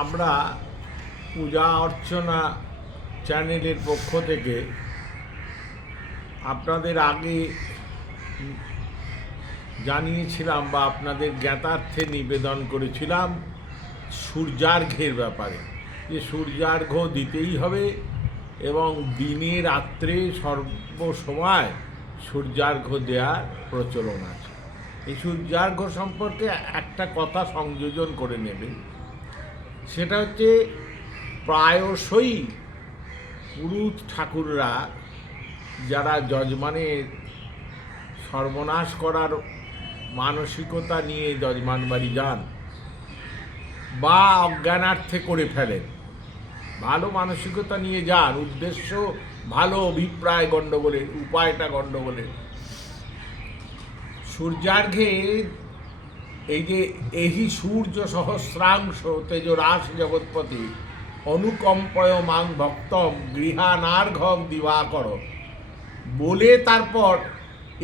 আমরা পূজা অর্চনা চ্যানেলের পক্ষ থেকে আপনাদের আগে জানিয়েছিলাম বা আপনাদের জ্ঞাতার্থে নিবেদন করেছিলাম সূর্যার্ঘ্যের ব্যাপারে, যে সূর্যার্ঘ্য দিতেই হবে এবং দিনে রাত্রে সর্বসময় সূর্যার্ঘ্য দেওয়ার প্রচলন আছে। এই সূর্যার্ঘ্য সম্পর্কে একটা কথা সংযোজন করে নেবেন, সেটা হচ্ছে প্রায়শই পুরুত ঠাকুররা যারা যজমানের সর্বনাশ করার মানসিকতা নিয়ে যজমান বাড়ি যান বা অজ্ঞানার্থে করে ফেলেন, ভালো মানসিকতা নিয়ে যান, উদ্দেশ্য ভালো, অভিপ্রায় গণ্ডগোলের, উপায়টা গণ্ডগোলের। সূর্যার্ঘ্যে এই যে এহি সূর্য সহস্রাংশ তেজরাশ জগৎপতি অনুকম্পয় মাং ভক্তম গৃহানার্ঘম দিবাকর বলে তারপর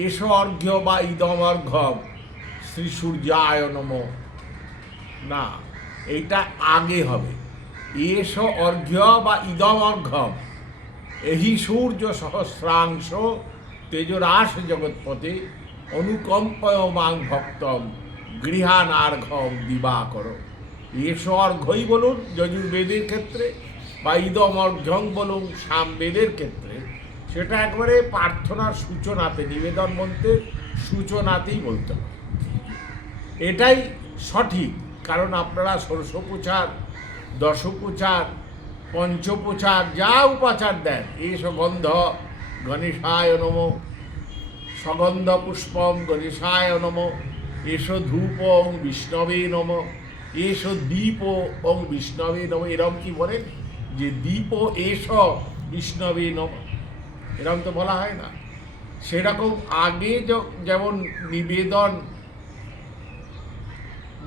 এস অর্ঘ্য বা ইদম অর্ঘ্যম শ্রী সূর্যায় নম, না, এইটা আগে হবে। এস অর্ঘ্য বা ইদম অর্ঘ্যম এহি সূর্য সহস্রাংশ তেজরাশ জগৎপতি অনুকম্পয় মাং ভক্তম গৃহানার্ঘম দিবাকর। এস অর্ঘ্যই বলুন যজুর্বেদের ক্ষেত্রে বা ইদম অর্ঘ্যং বলুন সামবেদের ক্ষেত্রে, সেটা একবারে প্রার্থনার সূচনাতে, নিবেদন মন্ত্রের সূচনাতেই বলতে হবে। এটাই সঠিক, কারণ আপনারা ষোড়শোপচার, দশোপচার, পঞ্চোপচার যা উপাচার দেন, এস গন্ধ গণেশায় নম, সগন্ধ পুষ্পম গণেশায় নম, এস ধূপ ওং বিষ্ণবে নম, এস দীপ ওং বিষ্ণবে নম। এরম কি বলেন যে দীপ এস বিষ্ণবে নম, এরকম তো বলা হয় না। সেরকম আগে যেমন নিবেদন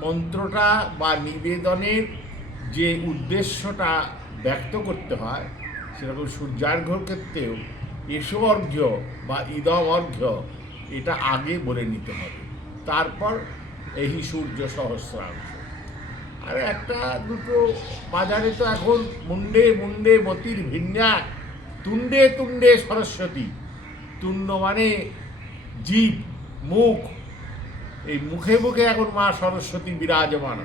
মন্ত্রটা বা নিবেদনের যে উদ্দেশ্যটা ব্যক্ত করতে হয়, সেরকম সূর্যার্ঘ্যর ক্ষেত্রেও এসো অর্ঘ্য বা ইদম অর্ঘ্য এটা আগে বলে নিতে হবে, তারপর এই সূর্য সহস্রাংশ। আর একটা দুটো বাজারে তো এখন মুন্ডে মুন্ডে মতির ভিন্যা তুণ্ডে তুণ্ডে সরস্বতী, তুণ্ড মানে জীব, মুখ, এই মুখে মুখে এখন মা সরস্বতী বিরাজমান।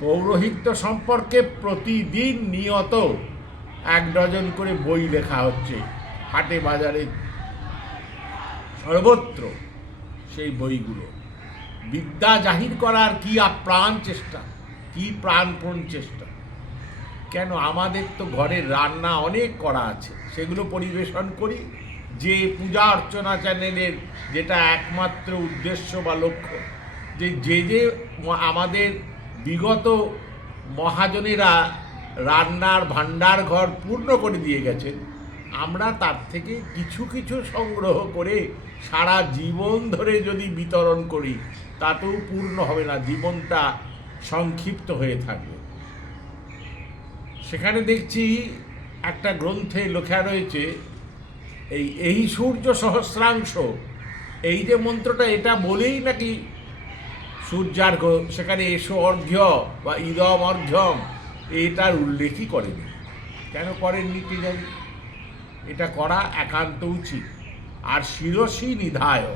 পৌরোহিত্য সম্পর্কে প্রতিদিন নিয়ত 1 ডজন করে বই লেখা হচ্ছে, হাটে বাজারে সর্বত্র সেই বইগুলো। বিদ্যা জাহির করার কি আপ্রাণ চেষ্টা, কি প্রাণপণ চেষ্টা। কেন, আমাদের তো ঘরের রান্না অনেক করা আছে, সেগুলো পরিবেশন করি। যে পূজা অর্চনা চ্যানেলের যেটা একমাত্র উদ্দেশ্য বা লক্ষ্য, যে যে আমাদের বিগত মহাজনেরা রান্নার ভাণ্ডার ঘর পূর্ণ করে দিয়ে গেছেন, আমরা তার থেকে কিছু কিছু সংগ্রহ করে সারা জীবন ধরে যদি বিতরণ করি, তাতেও পূর্ণ হবে না, জীবনটা সংক্ষিপ্ত হয়ে থাকবে। সেখানে দেখছি একটা গ্রন্থে লেখা রয়েছে এই সূর্য সহস্রাংশ, এই যে মন্ত্রটা, এটা বলেই নাকি সূর্যার্ঘ্য, সেখানে এসো অর্ঘ্য বা ইদম অর্ঘ্যম এটার উল্লেখই করেনি। কেন করেননি কি জানি, এটা করা একান্ত উচিত। আর শিরসি নিধায়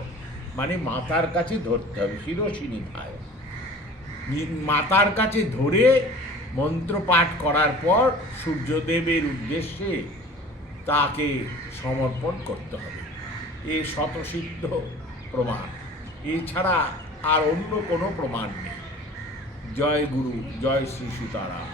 মানে মাতার কাছে ধরতে হবে, শিরসি নিধায়, মাতার কাছে ধরে মন্ত্র পাঠ করার পর সূর্যদেবের উদ্দেশ্যে তাকে সমর্পণ করতে হবে। এ স্বতঃসিদ্ধ প্রমাণ, এছাড়া আর অন্য কোনো প্রমাণ নেই। জয় গুরু, জয় শ্রী সীতারাম।